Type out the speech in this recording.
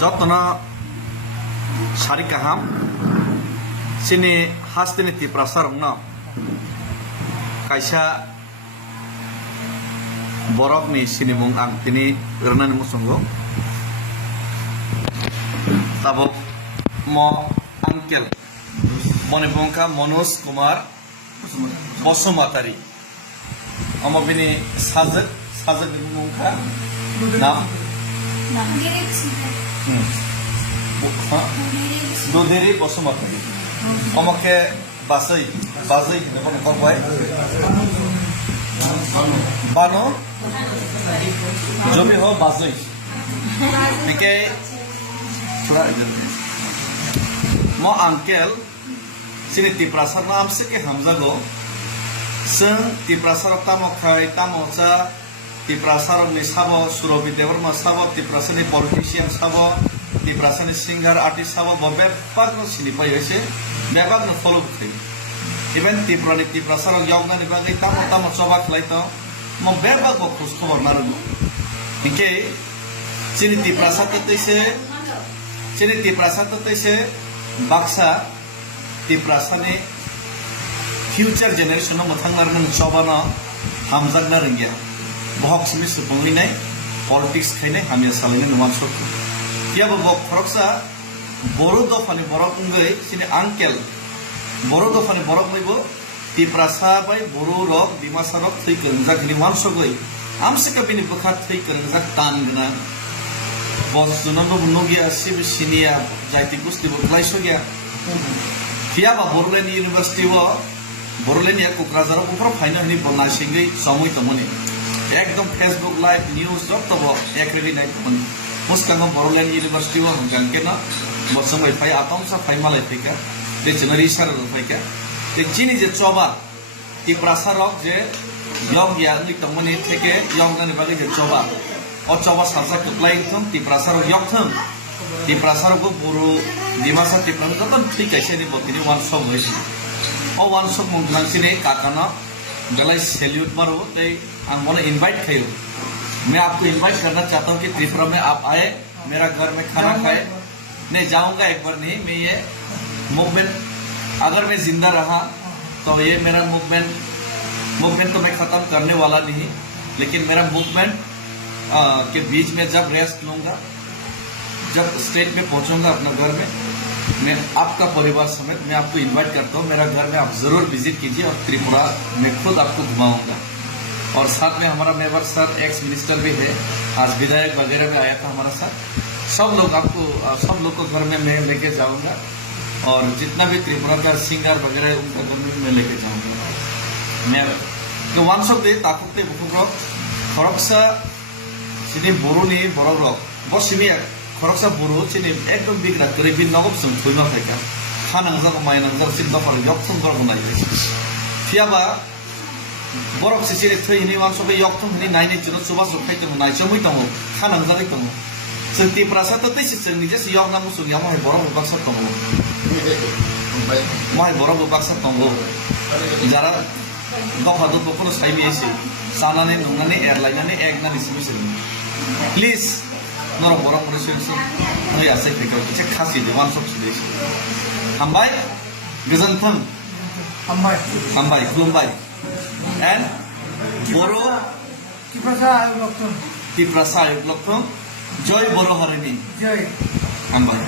যতনা সারি কাহাম sini hastini ti prasarong na kaisa borok ni sini mung ang tini irnan musungo tabok mo angkel mone bongka Manoj Kumar Basumatari amo bini sajak bongka nam Doderi Basumatari আমাকে বাসাই দেখুন কয় বানো জমি হো বাসাই দিকে mo angkel sini tiprasar na amse ke hamzago seng tiprasar tamo khai tamo cha tiprasar ni sabo surobi devar ma sabo tiprasar ni politician sabo tiprasar ni singer artist sabo bobe pagno sini pai hoise nebag no follow thing even tiprasar yogna ni bangai tamo chobak lai to mo berba go khus khobor naru inke sini tiprasar ta taise baksa tiprasar ni future generation mo thangnar nang chobana hamjak na ringya bohok simi subungi nai politics khaine hamya saline numan sok ya bo khoroksa boro dofani borok ngai sini angkel boro dofani borok maibo tiprasa bai boro rok dimasa rok thei kerjak ni wan sogoi amse kabini bokhat thei kerjak tan gna bos junano bunogia sib sinia jaiti kusti boklai sogya ya ba Boroland University wo Boroland ya Kokrajhar উপর ফাইনা হনি বনা সিংগই সময় তমনি একদম Facebook live news যতব একরেডি নাই তমনি মুসকাঙ্গ Boroland University wo গানকেনা বসমই phi আতমসা ফাইমালাই ফিকা তে জেনারি সার ফাইকা তে চিনি যে চবা তি প্রাসারক যে ইয়ং ইয়ানি তমনি থেকে ইয়ং গানি বাগে যে চবা ও চবা সাজা কুলাই থম তি প্রাসারক ইয়থম তি প্রাসারক বড় dimasa tipran katan ঠিক আছে নি বতিনি ওয়ান সব হইছে ও ওয়ান সব মুংলাংসিনে काकाना गलाई सैल्यूट मारो ते हम बोले इनवाइट खायो मैं आपको इनवाइट करना चाहता हूं कि त्रिपुरा में आप आए मेरा घर में खाना खाए मैं जाऊंगा एक बार नहीं मैं ये मूवमेंट अगर मैं जिंदा रहा तो ये मेरा मूवमेंट तो मैं खत्म करने वाला नहीं लेकिन मेरा मूवमेंट के बीच में जब रेस्ट लूंगा जब स्टेट में पहुंचूंगा अपना घर में मैं आपका परिवार समेत मैं आपको इनवाइट करता हूं मेरा घर में आप जरूर विजिट कीजिए और त्रिपुरा में खुद आपको घुमाऊंगा और साथ में हमारा मेंबर सर एक्स मिनिस्टर भी है आज विधायक वगैरह भी आया था हमारा साथ सब लोग को घर में मैं लेके जाऊंगा और जितना भी त्रिपुरा का सिंगर वगैरह उनका घर में मैं लेके जाऊंगा मैं तो वन सब दे ताकुते बुकुरक खरकसा सिनी बोरुनी बरक बसिनी खरकसा बरो चिनि एकदम बिग्रा तोरे बि नगब जों थुइमा फायका खानांजाग मायनांजाग सिन दफार यक्थम गरगो नायबाय थियाबा बरक सिसिरे थैनि वानसबे यक्थम नि नायनि जुनो सुबा जखाय दङ नायचमै दङ खानांजाग दङ जों तिप्रासा त तैसि जोंनि जे यगना मुसुं यामा है बरक बाक्सा दङ माय बरक बाक्सा दङ जारा दफा दफा कोनो साइबि एसे सानानै नुनानै एरलायनानै एकनानि सिमिसि प्लिज नरक बरक प्रेसिडेन्सि नै आसे फैगौ एसे खासि देवान सब सिदेसि हामबाय गोजोन्थों हामबाय खुलुमबाय एन्ड बरो तिप्रासा आयोग लक्ष्मण जय बर हारिनि जय हामबाय